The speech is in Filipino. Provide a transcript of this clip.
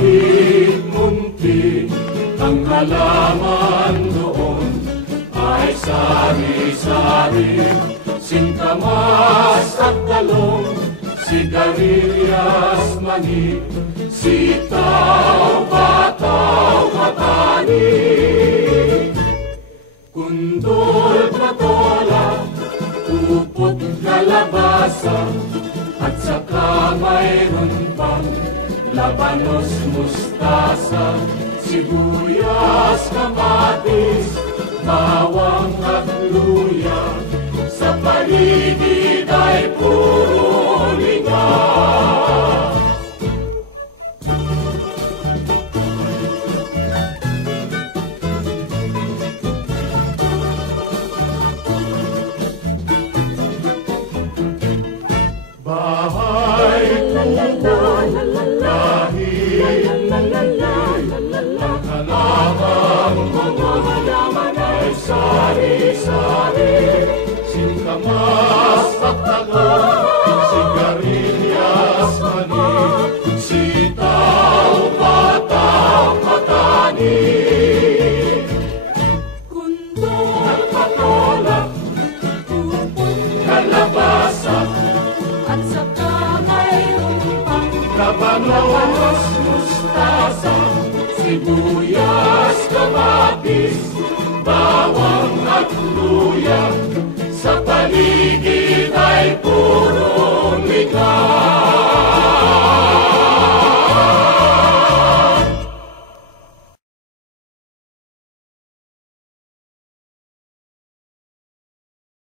Munti-munti ang halaman noon ay sari-sari. Sintamas at talong, sigarilyas mani Sitaw, pataw, matani. Kundol, patola, upot, kalabasa At saka mayroon labanos, mustasa, sibuyas, kamatis, bawang lahi, ang halamang mga halaman ay sari-sari, singkamas at tagot, sigarilyas mani, Labanos, mustasa, sibuyas, kamatis, bawang at luya,